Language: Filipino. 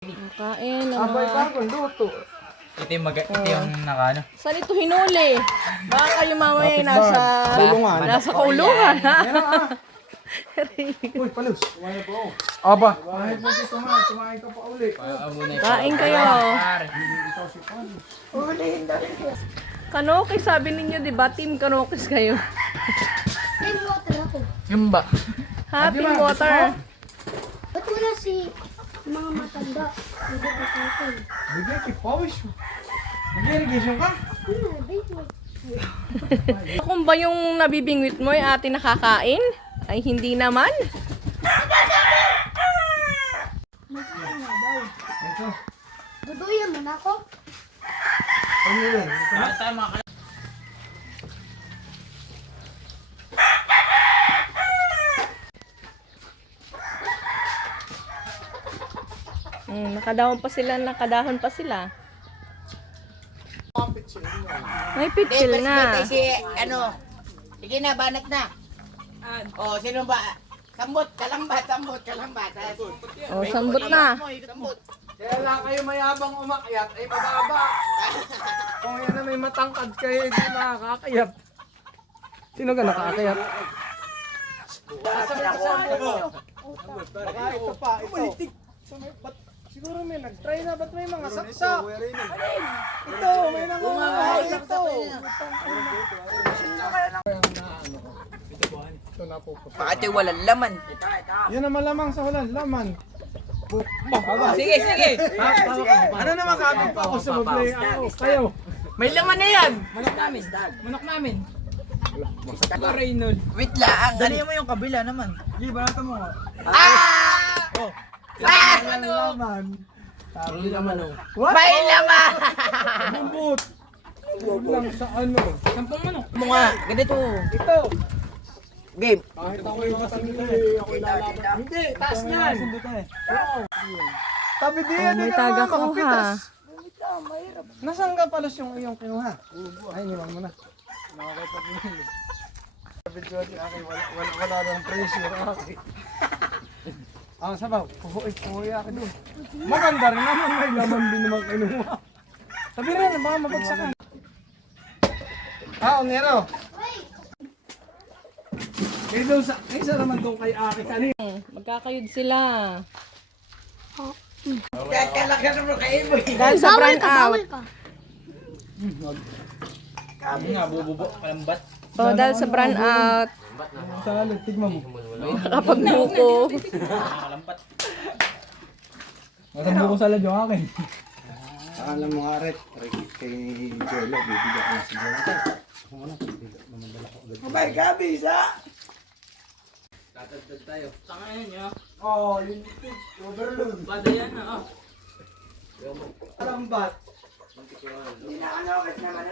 Kain ng Abay mga... ka kung luto. Ito yung nakano. Saan ito hinuli? Baka kayo mamaya ay nasa... Kulungan. Nasa kaulungan, ha? Yan ah. Uy, palus. Kumain po. Aba. Kahit mo dito kumain ka pa uli. Kain kayo. Kanokis, sabi ninyo, di ba? Team Kanokis kayo. May water ako. Yung ba? Happy water. Ba't wala si mga matanda? Hindi ko sa Bigyan kay Pawis. Nag-irrigation ka? Kung ba yung nabibingwit mo ay ate nakakain? Ay hindi naman. Ito. Duduyan mo na ako. Ano yan? Tama ka. Nakadahon pa sila. May pitsil nga. Si, ano, sige na, banat na. O, sino ba? Sambot, kalambat. Oh, sambot na. Sambot. Kaya lang kayo mayabang umakyat ay mababa. Kung yan na may matangkad kayo, hindi nakakayat. Sino ka nakakayat? Baka ito pa, ito. Siguro may nag-try na, ba't may mga saksak? Ito, may nangungahay ito. Ito na po. Bakit yung walang laman? Yan ang malamang sa walang laman. Sige. Ano naman kapit pa ako sa mag-play ako? Kayo. May laman na yan. Manok namin. Reynold. Wait lang. Dali mo yung kabila naman. Hindi, banata mo nga. Ano? Laman. Sabi naman o. What? May laman! Bumot. Huwag lang sa ano. Sampung manok. Mo nga, ganito. Ito. Game. Kahit ako yung matangili, ako ilalaban. Hindi, taas niyan. Tabi di yan. May taga kuha. Nasaan ka palos yung iyong kinuha? Ay, niwan mo na. Nakakaipat mo yun. Sabi ko si Aki, wala ng pressure. Aki. Ang sabaw, puhuy Aki doon. Maganda rin naman, may laman din naman kinuha. Sabi rin, baka mabagsakan. Ongero. Eh doon sa, isa naman doon kay Aki kanina. Magkakayod sila. Kakalaka naman kayo mo. Dahil sa brand out. Bawal ka. Ano nga, bububo. Kalambat. Oh, dahil sa brand out. Saan tignan mo. Kapag buko. Kalambat. Masambo ko salad yung akin. Akala mo nga rin, kay Jello, bibigyan ko na si Jello. May gabi sa. Tatagtag tayo. Saka yun niya. Oh, yung overload. Bada yan ha. Alambat. Hindi na ano, kasi naman.